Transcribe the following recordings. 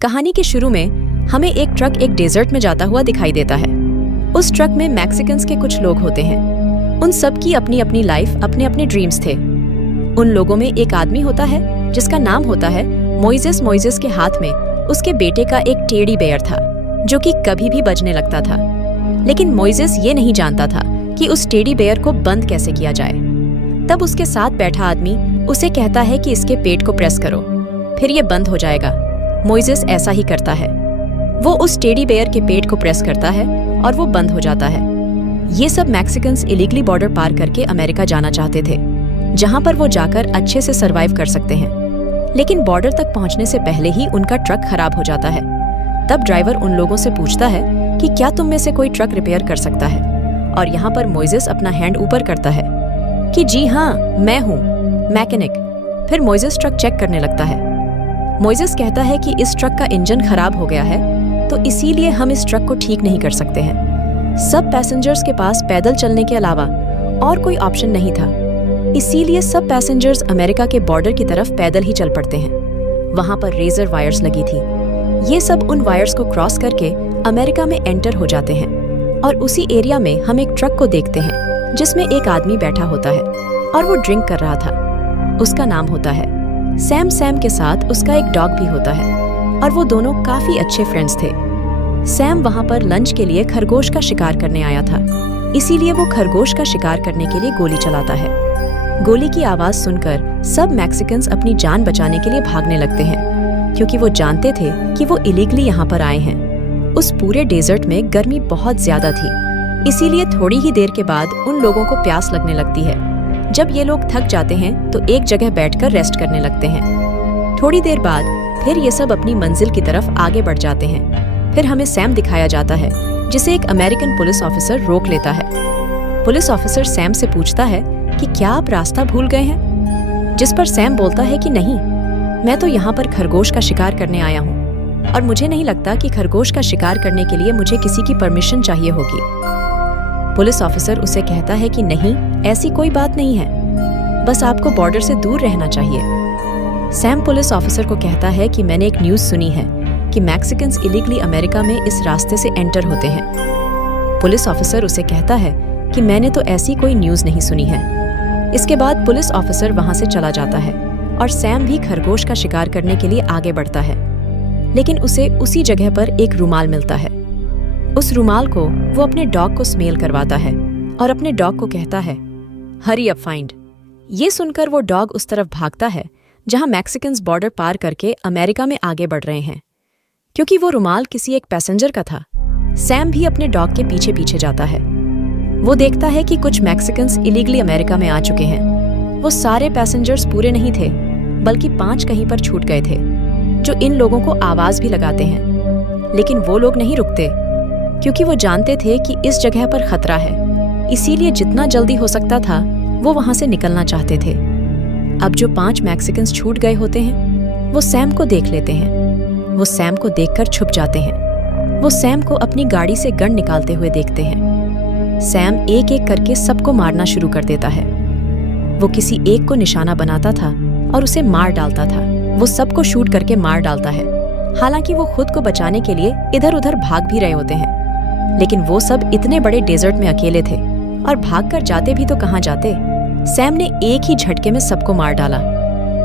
कहानी के शुरू में हमें एक ट्रक एक डेजर्ट में जाता हुआ दिखाई देता है। उस ट्रक में मैक्सिकन्स के कुछ लोग होते हैं। उन सब की अपनी अपनी लाइफ, अपने अपने ड्रीम्स थे। उन लोगों में एक आदमी होता है जिसका नाम होता है मोइसेस। मोइसेस के हाथ में उसके बेटे का एक टेडी बेयर था जो कि कभी भी बजने लगता था। लेकिन मोइसेस ये नहीं जानता था कि उस टेडी बेयर को बंद कैसे किया जाए। तब उसके साथ बैठा आदमी उसे कहता है कि इसके पेट को प्रेस करो, फिर ये बंद हो जाएगा। मोइसेस ऐसा ही करता है। वो उस टेडी बेयर के पेट को प्रेस करता है और वो बंद हो जाता है। ये सब मैक्सिकन्स इलीगली बॉर्डर पार करके अमेरिका जाना चाहते थे, जहां पर वो जाकर अच्छे से सरवाइव कर सकते हैं। लेकिन बॉर्डर तक पहुंचने से पहले ही उनका ट्रक खराब हो जाता है। तब ड्राइवर उन लोगों से पूछता है कि क्या तुम में से कोई ट्रक रिपेयर कर सकता है। और यहाँ पर मोइसेस अपना हैंड ऊपर करता है कि जी हाँ, मैं हूँ मैकेनिक। फिर मोइसेस ट्रक चेक करने लगता है। मोइसेस कहता है कि इस ट्रक का इंजन खराब हो गया है, तो इसीलिए हम इस ट्रक को ठीक नहीं कर सकते हैं। सब पैसेंजर्स के पास पैदल चलने के अलावा और कोई ऑप्शन नहीं था, इसीलिए सब पैसेंजर्स अमेरिका के बॉर्डर की तरफ पैदल ही चल पड़ते हैं। वहां पर रेजर वायर्स लगी थी। ये सब उन वायर्स को क्रॉस करके अमेरिका में एंटर हो जाते हैं। और उसी एरिया में हम एक ट्रक को देखते हैं जिसमें एक आदमी बैठा होता है और वो ड्रिंक कर रहा था। उसका नाम होता है सैम। सैम के साथ उसका एक डॉग भी होता है और वो दोनों काफी अच्छे फ्रेंड्स थे। सैम वहां पर लंच के लिए खरगोश का शिकार करने आया था, इसीलिए वो खरगोश का शिकार करने के लिए गोली चलाता है। गोली की आवाज सुनकर सब मैक्सिकन्स अपनी जान बचाने के लिए भागने लगते हैं, क्योंकि वो जानते थे कि वो इलीगली यहाँ पर आए हैं। उस पूरे डेजर्ट में गर्मी बहुत ज्यादा थी, इसीलिए थोड़ी ही देर के बाद उन लोगों को प्यास लगने लगती है। जब ये लोग थक जाते हैं तो एक जगह बैठकर रेस्ट करने लगते हैं। थोड़ी देर बाद फिर ये सब अपनी मंजिल की तरफ आगे बढ़ जाते हैं। फिर हमें सैम दिखाया जाता है, जिसे एक अमेरिकन पुलिस ऑफिसर रोक लेता है। पुलिस ऑफिसर सैम से पूछता है कि क्या आप रास्ता भूल गए हैं? जिस पर सैम बोलता है कि नहीं, मैं तो यहाँ पर खरगोश का शिकार करने आया हूँ और मुझे नहीं लगता कि खरगोश का शिकार करने के लिए मुझे किसी की परमिशन चाहिए होगी। पुलिस ऑफिसर उसे कहता है कि नहीं, ऐसी कोई बात नहीं है, बस आपको बॉर्डर से दूर रहना चाहिए। सैम पुलिस ऑफिसर को कहता है कि मैंने एक न्यूज़ सुनी है कि मैक्सिकन्स इलीगली अमेरिका में इस रास्ते से एंटर होते हैं। पुलिस ऑफिसर उसे कहता है कि मैंने तो ऐसी कोई न्यूज़ नहीं सुनी है। इसके बाद पुलिस ऑफिसर वहां से चला जाता है और सैम भी खरगोश का शिकार करने के लिए आगे बढ़ता है। लेकिन उसे उसी जगह पर एक रुमाल मिलता है। उस रुमाल को वो अपने डॉग को स्मेल करवाता है और अपने डॉग को कहता है, हरी अप फाइंड। ये सुनकर वो डॉग उस तरफ भागता है जहां मैक्सिकन्स बॉर्डर पार करके अमेरिका में आगे बढ़ रहे हैं। क्योंकि वो रुमाल किसी एक पैसेंजर का था, सैम भी अपने डॉग के पीछे पीछे जाता है। वो देखता है कि कुछ मैक्सिकन्स इलीगली अमेरिका में आ चुके हैं। वो सारे पैसेंजर्स पूरे नहीं थे, बल्कि 5 कहीं पर छूट गए थे, जो इन लोगों को आवाज भी लगाते हैं। लेकिन वो लोग नहीं रुकते, क्योंकि वो जानते थे कि इस जगह पर खतरा है, इसीलिए जितना जल्दी हो सकता था वो वहां से निकलना चाहते थे। अब जो 5 मैक्सिकन्स छूट गए होते हैं, वो सैम को देख लेते हैं। वो सैम को देखकर छुप जाते हैं। वो सैम को अपनी गाड़ी से गन निकालते हुए देखते हैं। सैम एक एक करके सबको मारना शुरू कर देता है। वो किसी एक को निशाना बनाता था और उसे मार डालता था। वो सबको शूट करके मार डालता है। हालांकि वो खुद को बचाने के लिए इधर उधर भाग भी रहे होते हैं, लेकिन वो सब इतने बड़े डेजर्ट में अकेले थे और भागकर जाते भी तो कहाँ जाते। सैम ने एक ही झटके में सबको मार डाला।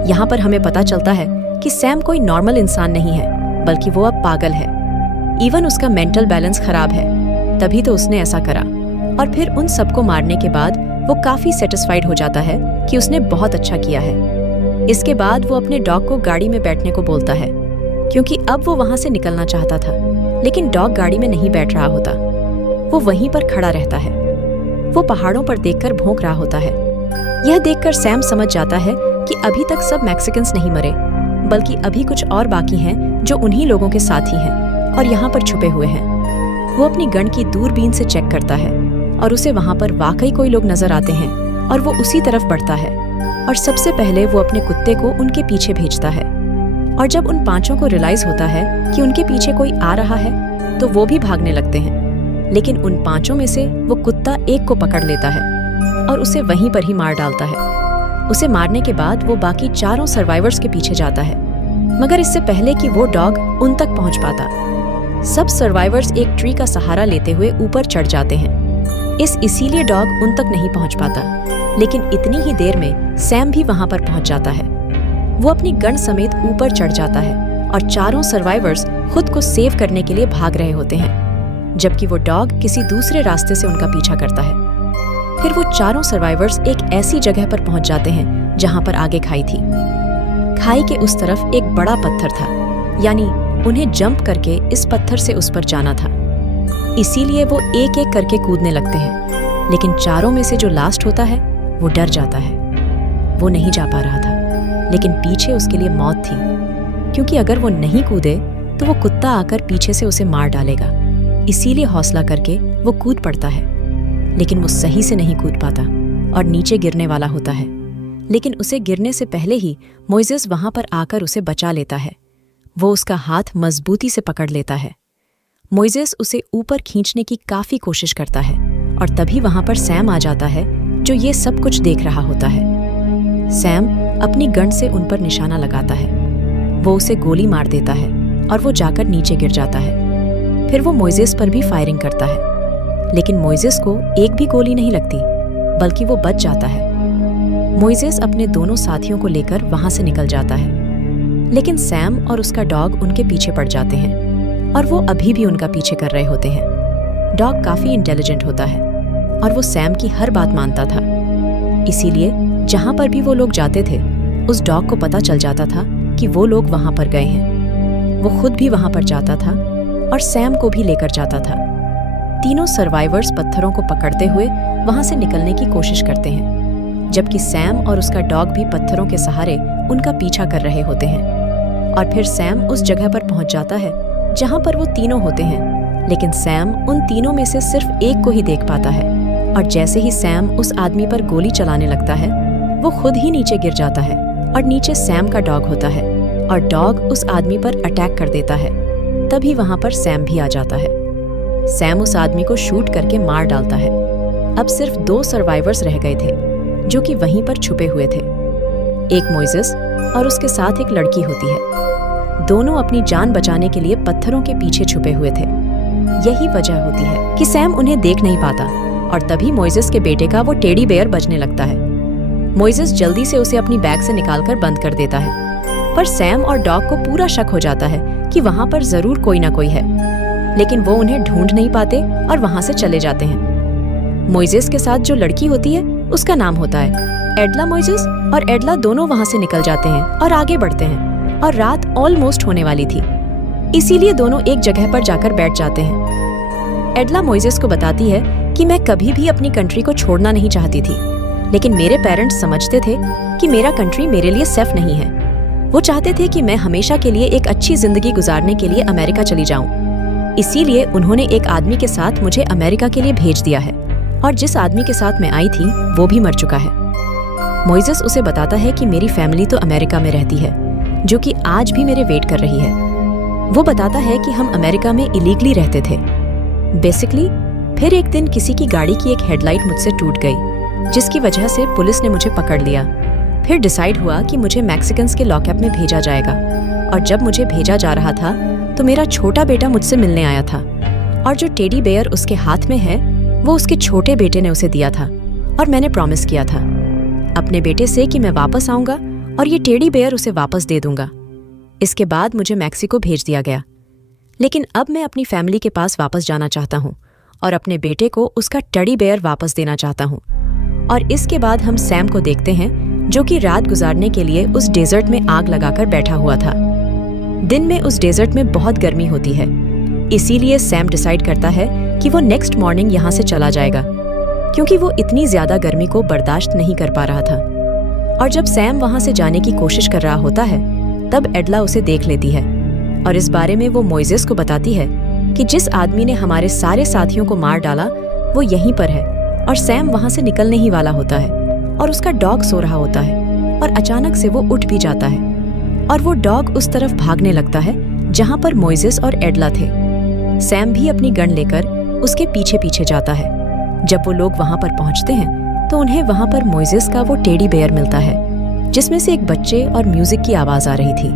यहाँ पर हमें पता चलता है कि सैम कोई नॉर्मल इंसान नहीं है, बल्कि वो अब पागल है। इवन उसका मेंटल बैलेंस खराब है, तभी तो उसने ऐसा करा। और फिर उन सबको मारने के बाद वो काफी सेटिस्फाइड हो जाता है कि उसने बहुत अच्छा किया है। इसके बाद वो अपने डॉग को गाड़ी में बैठने को बोलता है, क्योंकि अब वो वहां से निकलना चाहता था। लेकिन डॉग गाड़ी में नहीं बैठ रहा होता, वो वहीं पर खड़ा रहता है। वो पहाड़ों पर देखकर भौंक रहा होता है। यह देखकर सैम समझ जाता है कि अभी तक सब मैक्सिकन्स नहीं मरे, बल्कि अभी कुछ और बाकी हैं जो उन्हीं लोगों के साथ ही हैं और यहाँ पर छुपे हुए हैं। वो अपनी गन की दूरबीन से चेक करता है और उसे वहां पर वाकई कोई लोग नजर आते हैं और वो उसी तरफ बढ़ता है। और सबसे पहले वो अपने कुत्ते को उनके पीछे भेजता है। और जब उन 5 को रियलाइज होता है कि उनके पीछे कोई आ रहा है, तो वो भी भागने लगते हैं। लेकिन उन 5 में से वो कुत्ता एक को पकड़ लेता है और उसे वहीं पर ही मार डालता है। उसे मारने के बाद वो बाकी 4 सर्वाइवर्स के पीछे जाता है। मगर इससे पहले कि वो डॉग उन तक पहुंच पाता, सब सर्वाइवर्स एक ट्री का सहारा लेते हुए ऊपर चढ़ जाते हैं। इसीलिए डॉग उन तक नहीं पहुंच पाता। लेकिन इतनी ही देर में सैम भी वहां पर पहुंच जाता है। वो अपनी गन समेत ऊपर चढ़ जाता है और चारों सर्वाइवर्स खुद को सेव करने के लिए भाग रहे होते हैं, जबकि वो डॉग किसी दूसरे रास्ते से उनका पीछा करता है। फिर वो चारों सर्वाइवर्स एक ऐसी जगह पर पहुंच जाते हैं जहां पर आगे खाई थी। खाई के उस तरफ एक बड़ा पत्थर था, यानी उन्हें जंप करके इस पत्थर से उस पर जाना था। इसीलिए वो एक एक करके कूदने लगते हैं। लेकिन चारों में से जो लास्ट होता है वो डर जाता है। वो नहीं जा पा रहा था, लेकिन पीछे उसके लिए मौत थी, क्योंकि अगर वो नहीं कूदे तो वो कुत्ता आकर पीछे से उसे मार डालेगा। इसीलिए हौसला करके वो कूद पड़ता है, लेकिन वो सही से नहीं कूद पाता और नीचे गिरने वाला होता है। लेकिन उसे गिरने से पहले ही मोइसेस वहां पर आकर उसे बचा लेता है। वो उसका हाथ मजबूती से पकड़ लेता है। मोइसेस उसे ऊपर खींचने की काफी कोशिश करता है और तभी वहां पर सैम आ जाता है, जो ये सब कुछ देख रहा होता है। सैम अपनी गन से उन पर निशाना लगाता है। वो उसे गोली मार देता है और वो जाकर नीचे गिर जाता है। फिर वो मोइसेस पर भी फायरिंग करता है, लेकिन मोइसेस को एक भी गोली नहीं लगती, बल्कि वो बच जाता है। मोइसेस अपने दोनों साथियों को लेकर वहां से निकल जाता है, लेकिन सैम और उसका डॉग उनके पीछे पड़ जाते हैं और वो अभी भी उनका पीछे कर रहे होते हैं। डॉग काफी इंटेलिजेंट होता है और वो सैम की हर बात मानता था। इसीलिए जहां पर भी वो लोग जाते थे, उस डॉग को पता चल जाता था कि वो लोग वहां पर गए हैं। वो खुद भी वहां पर जाता था और सैम को भी लेकर जाता था। तीनों सर्वाइवर्स पत्थरों को पकड़ते हुए वहां से निकलने की कोशिश करते हैं, जबकि सैम और उसका डॉग भी पत्थरों के सहारे उनका पीछा कर रहे होते हैं। और फिर सैम उस जगह पर पहुंच जाता है जहां पर वो तीनों होते हैं, लेकिन सैम उन तीनों में से सिर्फ एक को ही देख पाता है। और जैसे ही सैम उस आदमी पर गोली चलाने लगता है, वो खुद ही नीचे गिर जाता है और नीचे सैम का डॉग होता है और डॉग उस आदमी पर अटैक कर देता है। तभी वहां पर सैम भी आ जाता है। सैम उस आदमी को शूट करके मार डालता है। अब सिर्फ 2 सर्वाइवर्स रह गए थे, जो कि वहीं पर छुपे हुए थे। एक मोइसेस और उसके साथ एक लड़की होती है। दोनों अपनी जान बचाने के लिए पत्थरों के पीछे छुपे हुए थे। यही वजह होती है कि सैम उन्हें देख नहीं पाता और तभी मोइसेस के बेटे का वो टेडी बेयर बजने लगता है। मोइसेस जल्दी से उसे अपनी बैग से निकालकर बंद कर देता है, पर सैम और डॉग को पूरा शक हो जाता है कि वहां पर जरूर कोई ना कोई है। लेकिन वो उन्हें ढूंढ नहीं पाते और वहां से चले जाते हैं। मोइसेस के साथ जो लड़की होती है, उसका नाम होता है एडला मोइसेस, और एडला दोनों वहां से निकल जाते हैं और आगे बढ़ते हैं। और रात ऑलमोस्ट होने वाली थी, इसीलिए दोनों एक जगह पर जाकर बैठ जाते हैं। एडला मोइसेस को बताती है कि मैं कभी भी अपनी कंट्री को छोड़ना नहीं चाहती थी, लेकिन मेरे पेरेंट्स समझते थे कि मेरा कंट्री मेरे लिए सेफ नहीं है। वो चाहते थे कि मैं हमेशा के लिए एक अच्छी जिंदगी गुजारने के लिए अमेरिका चली जाऊं। इसीलिए उन्होंने एक आदमी के साथ मुझे अमेरिका के लिए भेज दिया है, और जिस आदमी के साथ मैं आई थी वो भी मर चुका है। मोइसेस उसे बताता है कि मेरी फैमिली तो अमेरिका में रहती है, जो कि आज भी मेरे वेट कर रही है। वो बताता है कि हम अमेरिका में इलीगली रहते थे बेसिकली। फिर एक दिन किसी की गाड़ी की एक हेडलाइट मुझसे टूट गई, जिसकी वजह से पुलिस ने मुझे पकड़ लिया। फिर डिसाइड हुआ कि मुझे मैक्सिकन्स के लॉकअप में भेजा जाएगा, और जब मुझे भेजा जा रहा था तो मेरा छोटा बेटा मुझसे मिलने आया था, और जो टेडी बेयर उसके हाथ में है वो उसके छोटे बेटे ने उसे दिया था। और मैंने प्रॉमिस किया था अपने बेटे से कि मैं वापस आऊंगा और ये टेडी बेयर उसे वापस दे दूंगा। इसके बाद मुझे मैक्सिको भेज दिया गया, लेकिन अब मैं अपनी फैमिली के पास वापस जाना चाहता हूँ और अपने बेटे को उसका टेडी बेयर वापस देना चाहता हूँ। और इसके बाद हम सैम को देखते हैं, जो कि रात गुजारने के लिए उस डेजर्ट में आग लगाकर बैठा हुआ था। दिन में उस डेजर्ट में बहुत गर्मी होती है, इसीलिए सैम डिसाइड करता है कि वो नेक्स्ट मॉर्निंग यहाँ से चला जाएगा, क्योंकि वो इतनी ज्यादा गर्मी को बर्दाश्त नहीं कर पा रहा था। और जब सैम वहां से जाने की कोशिश कर रहा होता है, तब एडला उसे देख लेती है और इस बारे में वो मोइसेस को बताती है कि जिस आदमी ने हमारे सारे साथियों को मार डाला वो यहीं पर है। और सैम वहां से निकलने ही वाला होता है और उसका डॉग सो रहा होता है, और अचानक से वो उठ भी जाता है और वो डॉग उस तरफ भागने लगता है जहां पर मोइसेस और एडला थे। सैम भी अपनी गन लेकर उसके पीछे पीछे जाता है। जब वो लोग वहां पर पहुंचते हैं तो उन्हें वहां पर मोइसेस का वो टेडी बेयर मिलता है, जिसमें से एक बच्चे और म्यूजिक की आवाज आ रही थी।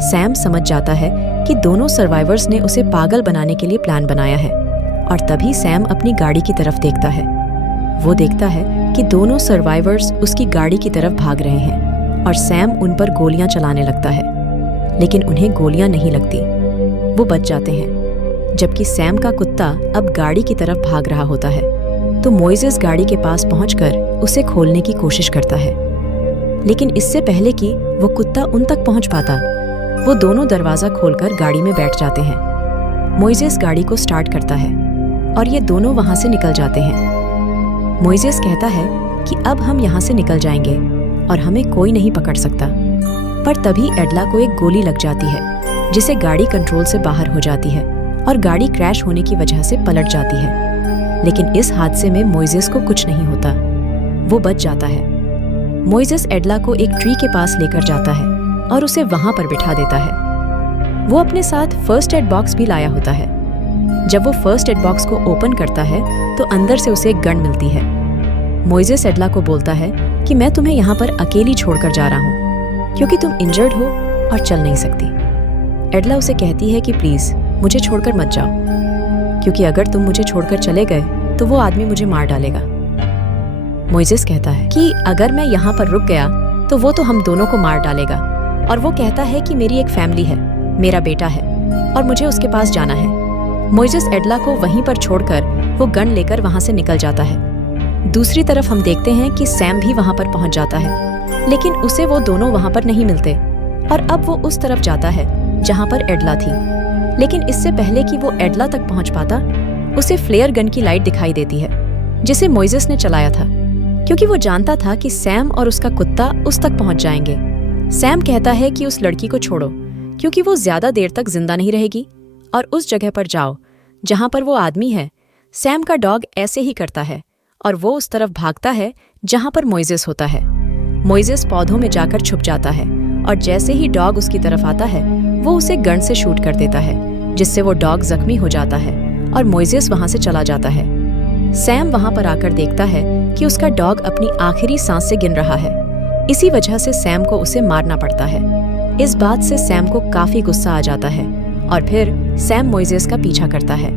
सैम समझ जाता है कि दोनों सर्वाइवर्स ने उसे पागल बनाने के लिए प्लान बनाया है और तभी सैम अपनी गाड़ी की तरफ देखता है। वो देखता है कि दोनों सर्वाइवर्स उसकी गाड़ी की तरफ भाग रहे हैं और सैम उन पर गोलियां चलाने लगता है, लेकिन उन्हें गोलियां नहीं लगती। वो बच जाते हैं। जबकि सैम का कुत्ता अब गाड़ी की तरफ भाग रहा होता है तो मोइसेस गाड़ी के पास पहुंचकर उसे खोलने की कोशिश करता है, लेकिन इससे पहले कि वो कुत्ता उन तक पहुंच पाता, वो दोनों दरवाजा खोलकर गाड़ी में बैठ जाते हैं। मोइसेस गाड़ी को स्टार्ट करता है और ये दोनों वहां से निकल जाते हैं। मोइसेस कहता है कि अब हम यहाँ से निकल जाएंगे और हमें कोई नहीं पकड़ सकता। पर तभी एडला को एक गोली लग जाती है जिससे गाड़ी कंट्रोल से बाहर हो जाती है और गाड़ी क्रैश होने की वजह से पलट जाती है। लेकिन इस हादसे में मोइसेस को कुछ नहीं होता, वो बच जाता है। मोइसेस एडला को एक ट्री के पास लेकर जाता है और उसे वहां पर बिठा देता है। वो अपने साथ फर्स्ट एड बॉक्स भी लाया होता है। जब वो फर्स्ट एड बॉक्स को ओपन करता है तो अंदर से उसे एक गन मिलती है। मोइसेस एडला को बोलता है कि मैं तुम्हें यहाँ पर अकेली छोड़कर जा रहा हूँ क्योंकि तुम इंजर्ड हो और चल नहीं सकती। एडला उसे कहती है कि प्लीज मुझे छोड़कर मत जाओ, क्योंकि अगर तुम मुझे छोड़कर चले गए तो वो आदमी मुझे मार डालेगा। मोइसेस कहता है कि अगर मैं यहाँ पर रुक गया तो वो तो हम दोनों को मार डालेगा, और वो कहता है कि मेरी एक फैमिली है, मेरा बेटा है और मुझे उसके पास जाना है। मोइसेस एडला को वहीं पर छोड़कर वो गन लेकर वहां से निकल जाता है। दूसरी तरफ हम देखते हैं कि सैम भी वहां पर पहुंच जाता है, लेकिन उसे वो दोनों वहां पर नहीं मिलते और अब वो उस तरफ जाता है जहां पर एडला थी। लेकिन इससे पहले कि वो एडला तक पहुंच पाता, उसे फ्लेयर गन की लाइट दिखाई देती है जिसे मोइसेस ने चलाया था, क्योंकि वो जानता था कि सैम और उसका कुत्ता उस तक पहुंच जाएंगे। सैम कहता है कि उस लड़की को छोड़ो क्योंकि वो ज्यादा देर तक जिंदा नहीं रहेगी, और उस जगह पर जाओ जहां पर वो आदमी है। सैम का डॉग ऐसे ही करता है और वो उस तरफ भागता है जहां पर मोइसेस होता है। मोइसेस पौधों में जाकर छुप जाता है और जैसे ही डॉग उसकी तरफ आता है वो उसे गन से शूट कर देता है, जिससे वो डॉग जख्मी हो जाता है और मोइसेस वहां से चला जाता है। सैम वहां पर आकर देखता है कि उसका डॉग अपनी आखिरी सांस से गिन रहा है। इसी वजह से सैम को उसे मारना पड़ता है। इस बात से सैम को काफी गुस्सा आ जाता है और फिर सैम मोइसेस का पीछा करता है।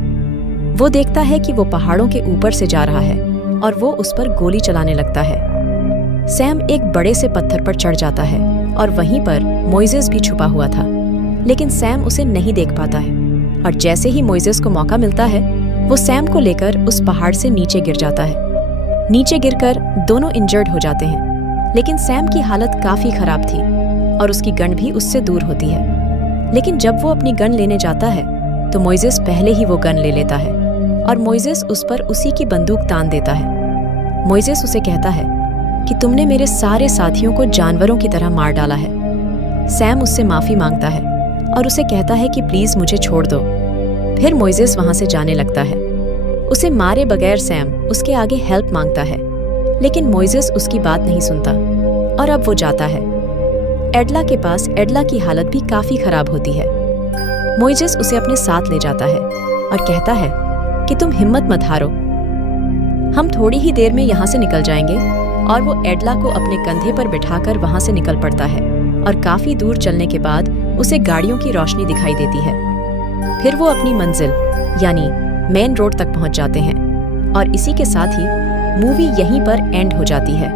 वो देखता है कि वो पहाड़ों के ऊपर से जा रहा है और वो उस पर गोली चलाने लगता है। सैम एक बड़े से पत्थर पर चढ़ जाता है और वहीं पर मोइसेस भी छुपा हुआ था, लेकिन सैम उसे नहीं देख पाता है और जैसे ही मोइसेस को मौका मिलता है वो सैम को लेकर उस पहाड़ से नीचे गिर जाता है। नीचे गिरकर दोनों इंजर्ड हो जाते हैं, लेकिन सैम की हालत काफी खराब थी और उसकी गन भी उससे दूर होती है। लेकिन जब वो अपनी गन लेने जाता है तो मोइसेस पहले ही वो गन ले लेता है और मोइसेस उस पर उसी की बंदूक तान देता है। मोइसेस उसे कहता है कि तुमने मेरे सारे साथियों को जानवरों की तरह मार डाला है। सैम उससे माफी मांगता है और उसे कहता है कि प्लीज मुझे छोड़ दो। फिर मोइसेस वहां से जाने लगता है। उसे मारे बगैर सैम उसके आगे हेल्प मांगता है, लेकिन मोइसेस उसकी बात नहीं सुनता और अब वो जाता है। एडला के पास एडला की हालत भी काफी खराब होती है। मोइसेस उसे अपने साथ ले जाता है और कहता है कि तुम हिम्मत मत हारो, हम थोड़ी ही देर में यहाँ से निकल जाएंगे। और वो एडला को अपने कंधे पर बिठाकर वहां से निकल पड़ता है और काफी दूर चलने के बाद उसे गाड़ियों की रोशनी दिखाई देती है। फिर वो अपनी मंजिल यानी मेन रोड तक पहुंच जाते हैं और इसी के साथ ही मूवी यहीं पर एंड हो जाती है।